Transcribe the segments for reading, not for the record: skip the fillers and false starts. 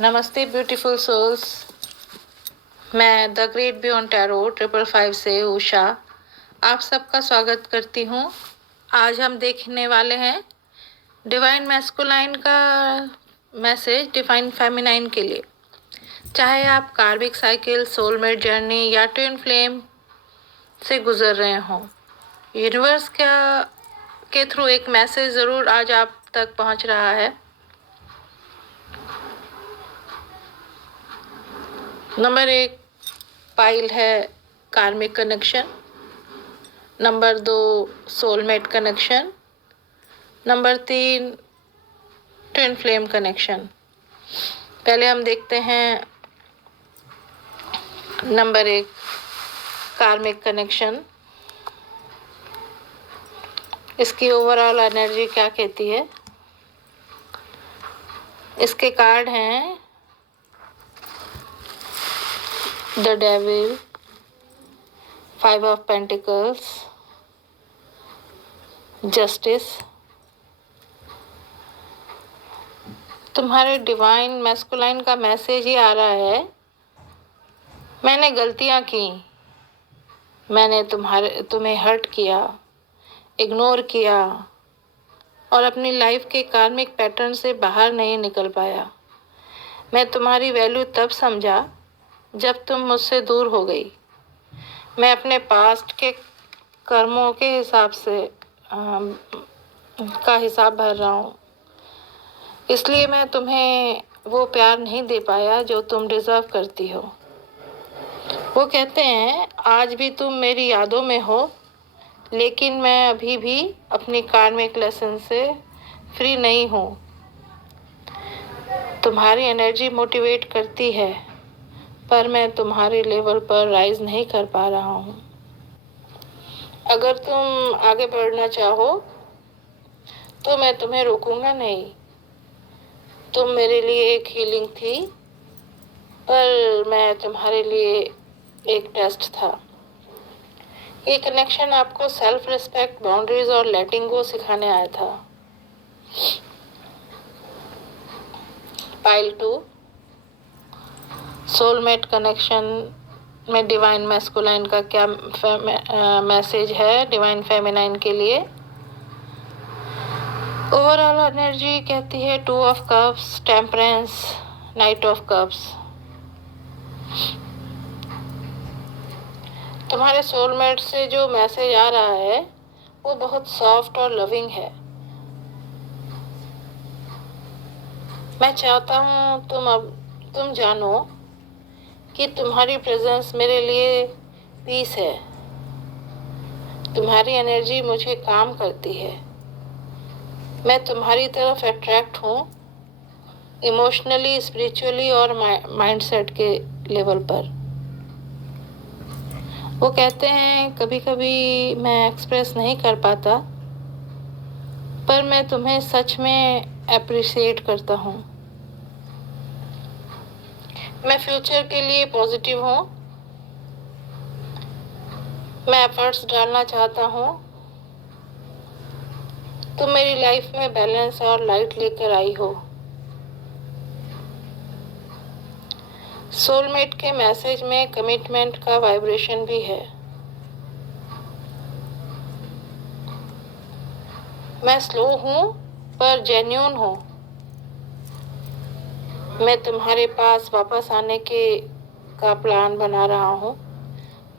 नमस्ते beautiful souls. मैं the great beyond tarot 555 से उषा आप सबका स्वागत करती हूँ। आज हम देखने वाले हैं डिवाइन मैस्कुलाइन का मैसेज डिवाइन फेमिनाइन के लिए। चाहे आप कार्मिक साइकिल, सोलमेट जर्नी या ट्विन फ्लेम से गुजर रहे हों, यूनिवर्स के थ्रू एक मैसेज ज़रूर आज आप तक पहुँच रहा है। नंबर 1 पाइल है karmic connection, number 2 soulmate connection, number 3 twin flame connection. पहले हम देखते हैं नंबर 1 कार्मिक कनेक्शन। इसकी ओवरऑल एनर्जी क्या कहती है? इसके कार्ड हैं the devil, 5 of pentacles, justice. तुम्हारे डिवाइन मैस्कुलाइन का मैसेज ही आ रहा है, मैंने गलतियां की, मैंने तुम्हें हर्ट किया, इग्नोर किया और अपनी लाइफ के कार्मिक पैटर्न से बाहर नहीं निकल पाया। मैं तुम्हारी वैल्यू तब समझा जब तुम मुझसे दूर हो गई। मैं अपने पास्ट के कर्मों के हिसाब से का हिसाब भर रहा हूँ, इसलिए मैं तुम्हें वो प्यार नहीं दे पाया जो तुम डिज़र्व करती हो। वो कहते हैं आज भी तुम मेरी यादों में हो, लेकिन मैं अभी भी अपनी कार्मिक लेसन से फ्री नहीं हूँ। तुम्हारी एनर्जी मोटिवेट करती है, पर मैं तुम्हारे लेवल पर राइज नहीं कर पा रहा हूँ। अगर तुम आगे बढ़ना चाहो तो मैं तुम्हें रोकूंगा नहीं। तुम मेरे लिए एक हीलिंग थी, पर मैं तुम्हारे लिए एक टेस्ट था। ये कनेक्शन आपको सेल्फ रिस्पेक्ट, बाउंड्रीज और लेटिंग गो सिखाने आया था। पाइल 2 सोलमेट कनेक्शन में डिवाइन मैस्कुलाइन का क्या मैसेज है डिवाइन फेमिनाइन के लिए? ओवरऑल एनर्जी कहती है 2 of cups, temperance, night of cups. तुम्हारे सोलमेट से जो मैसेज आ रहा है वो बहुत सॉफ्ट और लविंग है। मैं चाहता हूँ तुम जानो कि तुम्हारी प्रेजेंस मेरे लिए पीस है। तुम्हारी एनर्जी मुझे काम करती है। मैं तुम्हारी तरफ अट्रैक्ट हूँ, इमोशनली, स्पिरिचुअली और माइंडसेट के लेवल पर। वो कहते हैं कभी कभी मैं एक्सप्रेस नहीं कर पाता, पर मैं तुम्हें सच में अप्रिशिएट करता हूँ। मैं फ्यूचर के लिए पॉजिटिव हूँ। मैं एफर्ट्स डालना चाहता हूँ। तुम मेरी लाइफ में बैलेंस और लाइट लेकर आई हो। सोलमेट के मैसेज में कमिटमेंट का वाइब्रेशन भी है। मैं स्लो हूँ पर जेन्यून हूँ। मैं तुम्हारे पास वापस आने का प्लान बना रहा हूँ।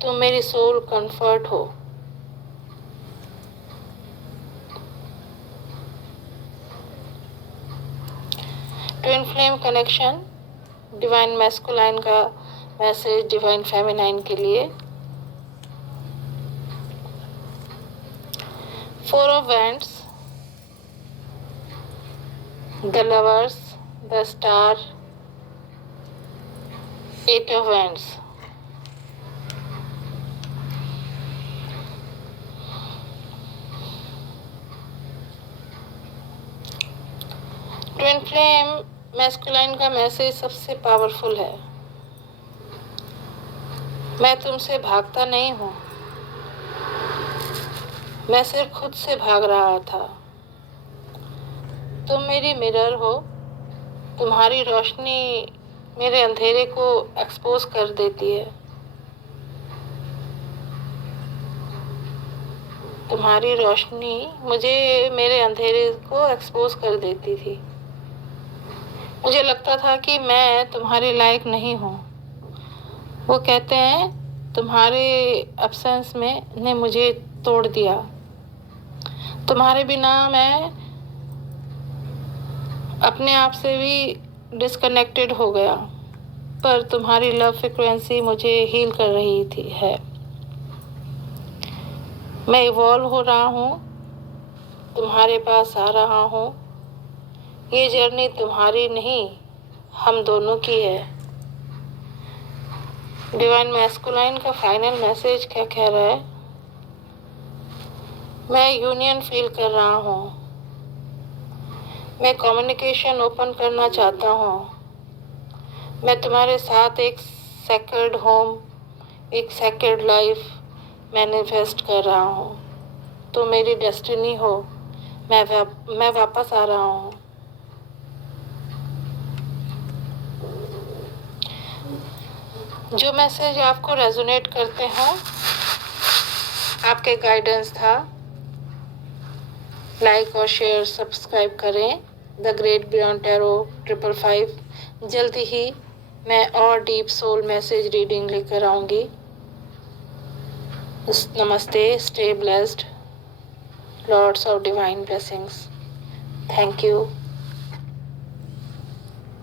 तुम मेरी सोल कंफर्ट हो। Twin flame connection divine masculine का मैसेज डिवाइन फेमिनाइन के लिए। 4 of wands, the lovers, the star, 8 of wands. Twin flame masculine का मैसेज सबसे पावरफुल है। मैं तुमसे भागता नहीं हूँ, मैं सिर्फ खुद से भाग रहा था। तुम मेरी मिरर हो, तुम्हारी रोशनी मेरे अंधेरे को एक्सपोज कर देती है। तुम्हारी रोशनी मुझे मेरे अंधेरे को एक्सपोज कर देती थी। मुझे लगता था कि मैं तुम्हारे लायक नहीं हूँ। वो कहते हैं तुम्हारे एब्सेंस में ने मुझे तोड़ दिया। तुम्हारे बिना मैं अपने आप से भी डिस्कनेक्टेड हो गया, पर तुम्हारी लव फ्रिक्वेंसी मुझे हील कर रही थी है। मैं इवॉल्व हो रहा हूँ, तुम्हारे पास आ रहा हूँ। ये जर्नी तुम्हारी नहीं, हम दोनों की है। डिवाइन मैस्कुलाइन का फाइनल मैसेज क्या कह रहा है? मैं यूनियन फील कर रहा हूँ। मैं कम्युनिकेशन ओपन करना चाहता हूँ। मैं तुम्हारे साथ एक सेक्रेड होम, एक सेक्रेड लाइफ मैनिफेस्ट कर रहा हूँ। तो मेरी डेस्टिनी हो। मैं वापस आ रहा हूँ। जो मैसेज आपको रेजोनेट करते हो, आपके गाइडेंस था। लाइक और शेयर सब्सक्राइब करें द ग्रेट बियॉन्ड टैरो 555। जल्दी ही मैं और डीप सोल मैसेज रीडिंग लेकर आऊँगी। नमस्ते, stay blessed, lords of divine blessings. Thank you.